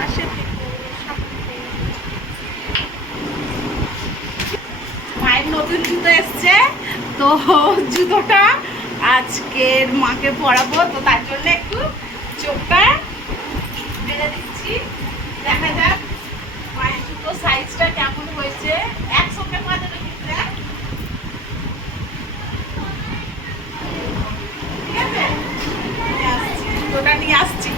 পাশে মায়ের নতুন জুতো এসছে, তো জুতোটা আজকের মাকে পরাবো, তো তার জন্য একটু চোখটা বেঁধে দিচ্ছি। দেখা যাক মায়ের জুতো সাইজটা কেমন হয়েছে একসঙ্গে পা দেবে কিন্তু হ্যাঁ? ঠিক আছে নিয়ে আসছি জুতোটা নিয়ে আসছি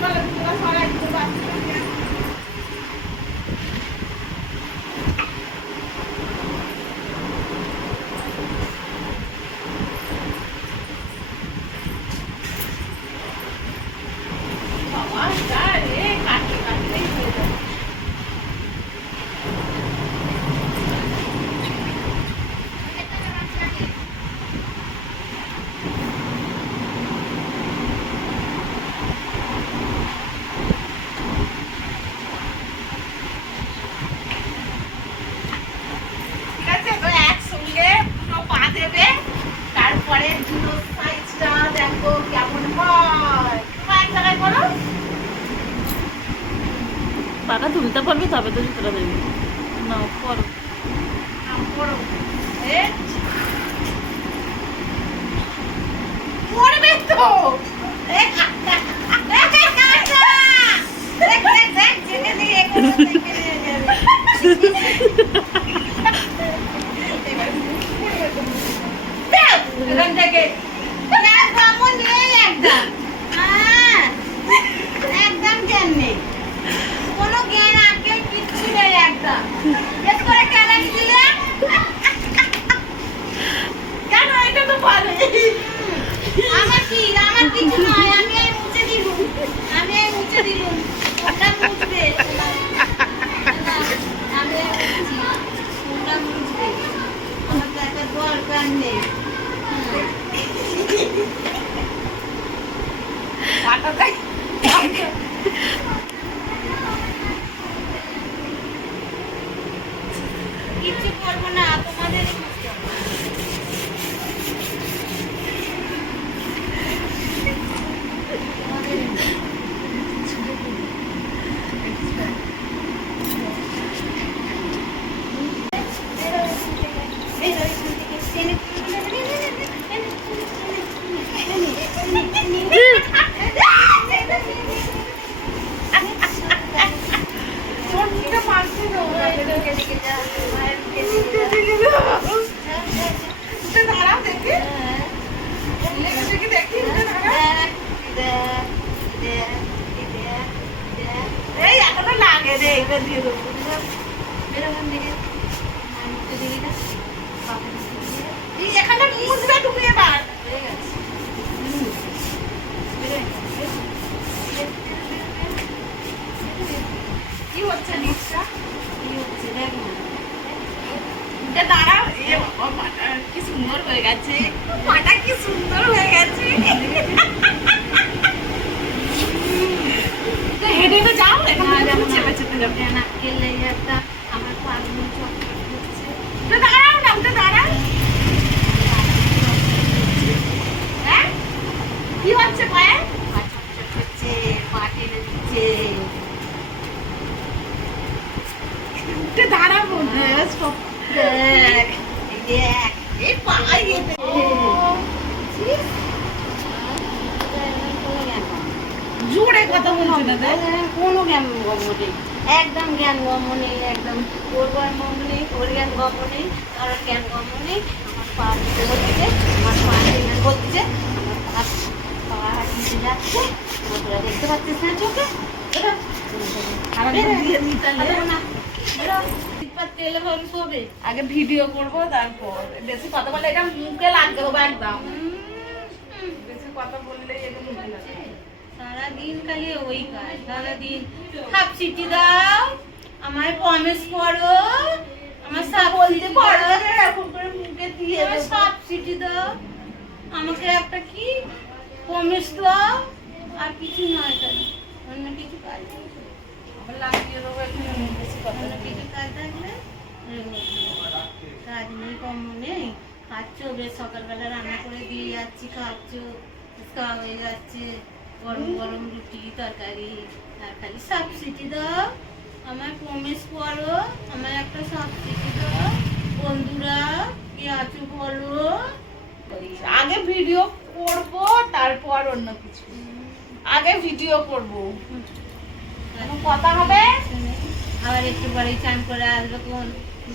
চলো, জুতোটা সরাই, জুতোটা বাচ্চাটা নিয়ে আসছি। বাবা, যা রে, কাটতে কাটতেই হয়ে যাবে। ঠিক আছে তো একসঙ্গে দুটো পা দেবে তারপরে দুটো সাইজটা দেখো কেমন হয় তোমার এক জায়গায় করো পাটা তুলতে পারবি তবে তো জুতোটা দেবি না তো দেখ দেখ দেখ জেনে দিয়ে এখান থেকে কেমন নেই একদম হ্যাঁ, একদম জ্ঞান নেই কোনো জ্ঞান আগে কিচ্ছু নেই একদম বেশ করে কেলানি দিলে কেন এটা তো ভালো আমার কি আমার কিছু নয় আমি এই মুছে দিলুম আমি এই মুছে দিলুম ওটা মুছবে আমি এই মুছছি ওটা মুছবে আমার তো একটা দরকার নেই পাটা দেখ কিচ্ছু করব না তোমাদের Thank হবে তোমাদেরই মুছতে হবে। চোখটা মারছে না উঠে দাঁড়াও দেখি লেগে দেখি দেখি উঠে দাঁড়াও এই এতটা লাগে রে এটা দিয়ে দেবো এই এখানে মুছবে তুমি এবার কি হচ্ছে নিচটা উঠে দাঁড়াও এ বাবা মাটা কি সুন্দর হয়ে গেছে মাটা কি সুন্দর হয়ে গেছে তো হেঁটে হেঁটে যাও এখান থেকে তুমি চেপে চেপে যাবে আমার পাগুলো চটচট করছে উঠে দাঁড়াও না উঠে দাঁড়াও হ্যাঁ কি হচ্ছে পায়ে পা চটচট করছে পা টেনে দিচ্ছে উঠে দাঁড়াবো বেশ দেখ এই দেখ এই পায়ে গেছে জোরে কথা বলছি না কোনো জ্ঞান গম্য নেই। একদম জ্ঞান গম্য নেই একদম ওর জ্ঞান গম্য নেই ওর জ্ঞান গম্য নেই কারোর জ্ঞান গম্য নেই। আমার পা দিতে বলছে আমার পা টেনে বলছে আমার পা পা হাঁটিতে যাচ্ছে। তোরা দেখতে পাচ্ছিস না চোখে? বেরো। বেরো। দিয়ে বেরো না। বেরো তেলে আগে ভিডিও করব তারপর বেশি কথা বললে এটা মুখে লাগবে হবে একদম। বেশি কথা বললে এটা মুখে লাগবে। সারাদিন খালি ওই কাজ সারাদিন। হাফ সিটি দাও। আমায় প্রমিস করো। আমার সাপ বলতে পারো এরকম করে মুখে দিয়ে আমার। সাপ সিটি দাও। আমাকে একটা কি? প্রমিস দাও। আর কিছু নয় তাহলে। অন্য কিছু কাজ লাগিয়ে কিছু থাকলে কম নেই বেশ সকালবেলা রান্না করে দিয়ে যাচ্ছি খাওয়া হয়ে যাচ্ছে গরম গরম রুটি তরকারি আর খালি সাবসিডি দাও আমার একটা সাবসিডি দাও বন্ধুরা আছো বলো আগে ভিডিও করব, তারপর অন্য কিছু। আগে ভিডিও করব। কোনো কথা হবে? আবার একটু পরেই চান করে আসবে কোন?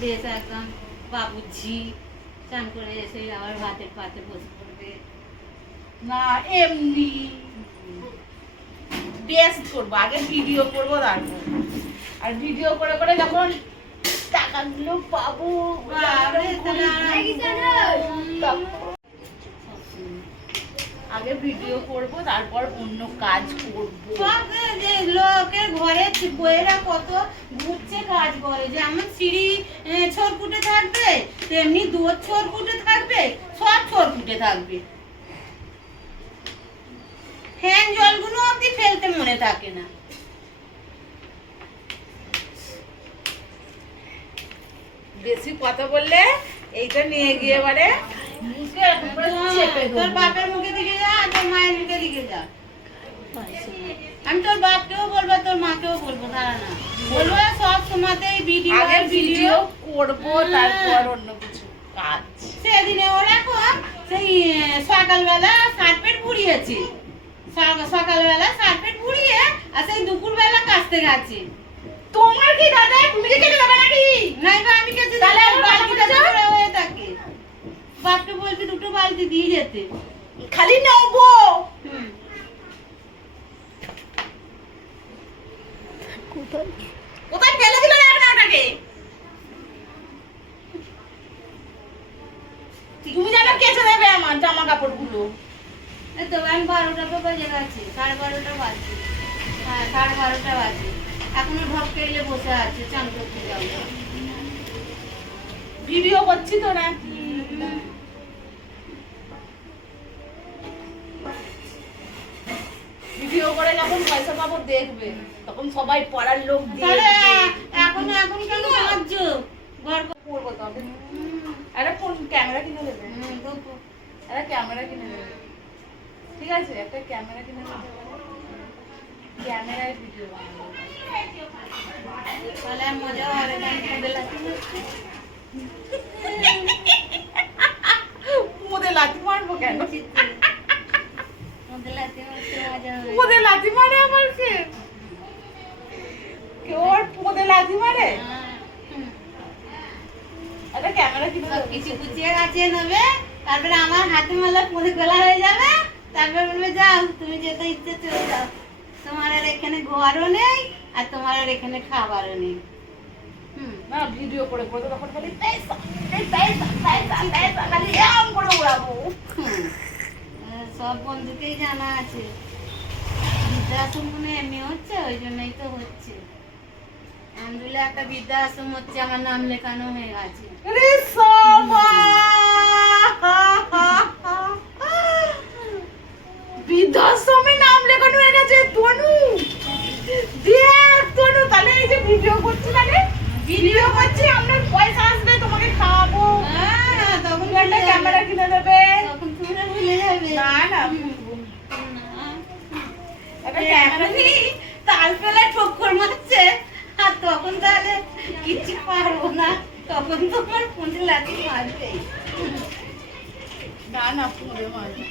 বেশ একদম বাবুজি চান করে এসে আবার ভাতের পাতে বসে পড়বে। না এমনি বেস্ট করব। আগে ভিডিও করব তারপর। আর ভিডিও করে করে যখন টাকাগুলো পাবো তখন আগে ভিডিও করব তারপর অন্য কাজ করব। সব যে লোকের ঘরে বইয়েরা কত ঘুরছে কাজ করে। যেমন সিঁড়ি ছরকুটে থাকবে তেমনি দুয়ার ছরকুটে থাকবে সব ছরকুটে থাকবে। ফ্যান জলগুলো অব্দি ফেলতে মনে থাকে না। বেশি কথা বললে এইটা নিয়ে গিয়ে এবারে তোর বাপের মুখে দিকে যা আর তোর মায়ের মুখে দিকে যা। আমি তোর বাপকেও বলব তোর মাকেও বলব দাঁড়া না। বলব সব সময়তেই ভিডিও আগে ভিডিও করব। তারপর অন্য কিছু কাজ। সেদিনে ওরা এখন সেই সকালবেলা সার্পেট পুড়িয়েছে। সক- সকালবেলা সার্পেট পুড়িয়ে আর সেই দুপুরবেলা কাচতে গেছে। তোমার কি দাদা? তুমি কি খেতে যাবে নাকি? নাই আমি কাছে তাহলে আমার বাপকে বলবি দুটো বালতি দিয়ে যেতে। খালি নেব। হুম। কোথায়? ফেলে দিল রাখ না ওটাকে তুমি জানো কেচে দেবে আমার জামা কাপড়গুলো এই তো আমি বারোটা তো বাজে গেছে সাড়ে বারোটা বাজে। হ্যাঁ সাড়ে বারোটা বাজে। এখনও ঢপ কেলে বসে আছে চান করতে যাব। ভিডিও করছি তো না যখন পয়সা পাবো দেখবে। তখন সবাই পড়ার লোক দেখবে এখন এখন কেন কাঁদছো ঘর করব তবে। একটা ফোন ক্যামেরা কিনে দেবে? একটা ক্যামেরা কিনে দেবে। ঠিক আছে একটা ক্যামেরা কিনে দেবে। ক্যামেরায় ভিডিও বানাবো। তাহলে মজা হবে না মধ্যে লাথি মারছে। মোদে লাথি মারবো কেন মধ্যে লাথি মারতে মজা হবে মোদে লাথি মারে আমার কে কেউ ওর মোদে লাথি মারে হ্যাঁ, হুম। একটা ক্যামেরা কিনে সব কিছু গুছিয়ে গাছিয়ে নেবে তারপরে আমার হাতে মেলা পুঁতে গলা হয়ে যাবে তারপরে বলবে যাও তুমি যেতে ইচ্ছে চলে যাও। তোমার আর এখানে ঘরও নেই আর তোমার আর এখানে খাবারও নেই। হুম। না ভিডিও করে করে তখন খালি পয়সা পয়সা পয়সা পয়সা খালি এরকম করে উড়াবো। সব বন্ধুকেই জানা আছে। বৃদ্ধাশ্রম কোনো এমনি হচ্ছে? ওই জন্যই তো হচ্ছে। আন্দুলে একটা বৃদ্ধাশ্রম হচ্ছে আমার নাম লেখানো হয়ে গেছে বৃদ্ধাশ্রমে নাম লেখানো হয়ে গেছে তনু! দেখ তনু তাহলে এই যে ভিডিও করছি তাহলে ভিডিও করছি আমরা পয়সা আসবে তোমাকে খাওয়াবো। হ্যাঁ, তখন একটা ক্যামেরা কিনে দেবে তখন তুমি ভুলে যাবে। না না। একটা ক্যামেরা তাল ফেলে ঠোক্কর মারছে। তখন তাহলে কিছু পারব না। তখন তোমার পুঁজি লাঠি মারবে। না না পুরো মারবে।